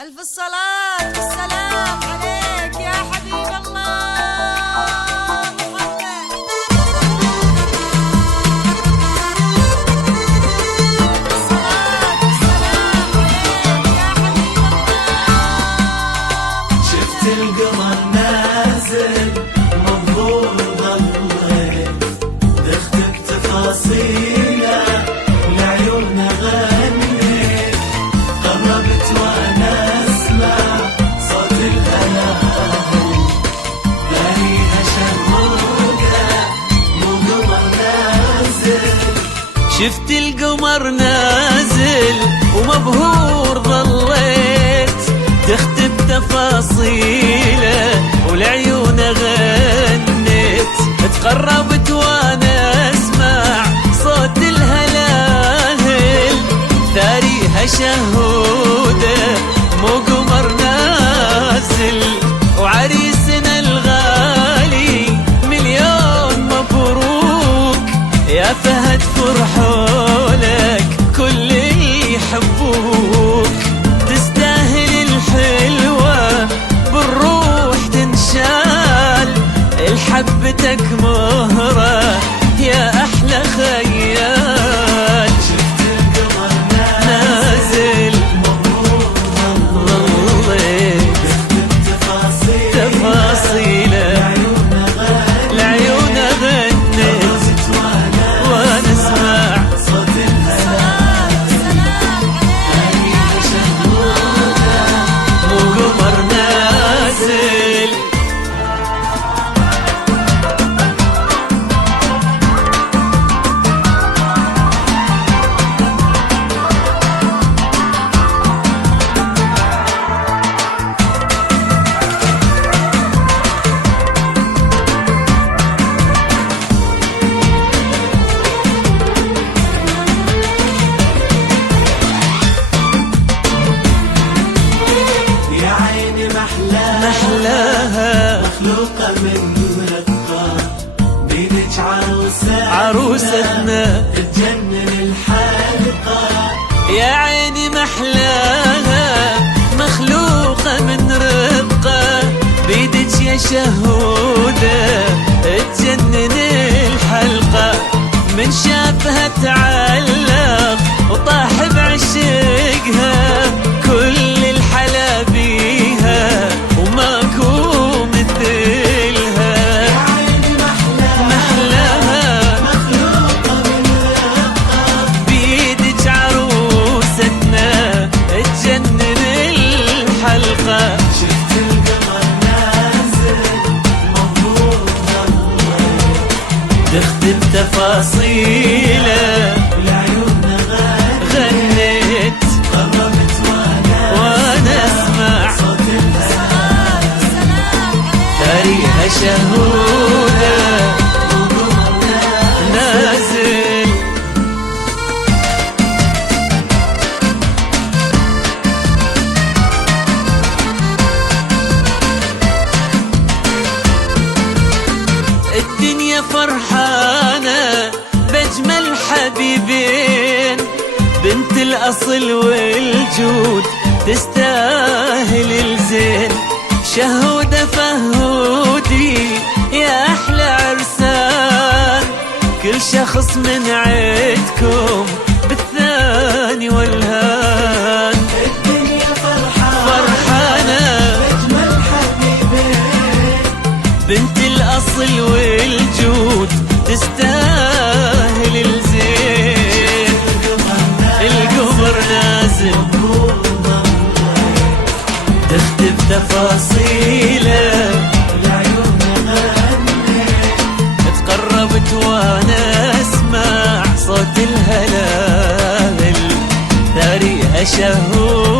ألف الصلاة والسلام عليك يا حبيب الله محمد. الصلاة والسلام عليك يا حبيب الله. شفت القمر نازل منظور ضليت تختك تفاصيله لعيونه غنيت قربت وانا اسمع صوت الهلال باريها شروقه مو قمر نازل. شفت القمر نازل ومبهور ظليت تختب تفاصيله ولعيونه غنيت تقربت وانا اسمع صوت الهلاهل ثاريها شهوده مو قمر نازل. وعريسنا الغالي مليون مبروك يا فهد فرحولك كل يحبوك تستاهل الحلوة بالروح تنشال الحبتك مهرة يا أحلى خيال. شفت القمر نازل مبروك ظليت تختم تفاصيله تفاصيله لعيونه غنيت العيون غنيت قربت وانا اسمع صوت الهلال السلام عليك يا حبيب الله. مو قمر نازل. يا عيني محلاها محلاها مخلوقة من رقة بيدك عروستنا تجنن الحلقة. يا عيني محلاها مخلوقة من رقة بيدك يا شهودة تجنن الحلقة. من شافها تعلق وطاح بعشقها كل الحلا بيها وماكو مثلها. يا عيني محلاها مخلوقة من رقة بيدك عروستنا تجنن الحلقة. شفت القمر نازل مبروك ضليت تختم تفاصيله لعيونه غنيت قربت وانا اسمع صوت الهلال السلام عليك تاريها شهودة وقمر نازل. الدنيا فرحانة بأجمل حبيبين بنت الأصل والجود تستاهل الزين. شهودة فهودي يا أحلى عرسان كل شخص من عيدكم بالثاني والهان. الدنيا فرحانة أجمل حبيبين بنت الأصل والجود تستاهل الزين. القمر نازل تختب تفاصيله لعيونه غنيت تقربت وانا اسمع صوت الهلال ثاريها شهود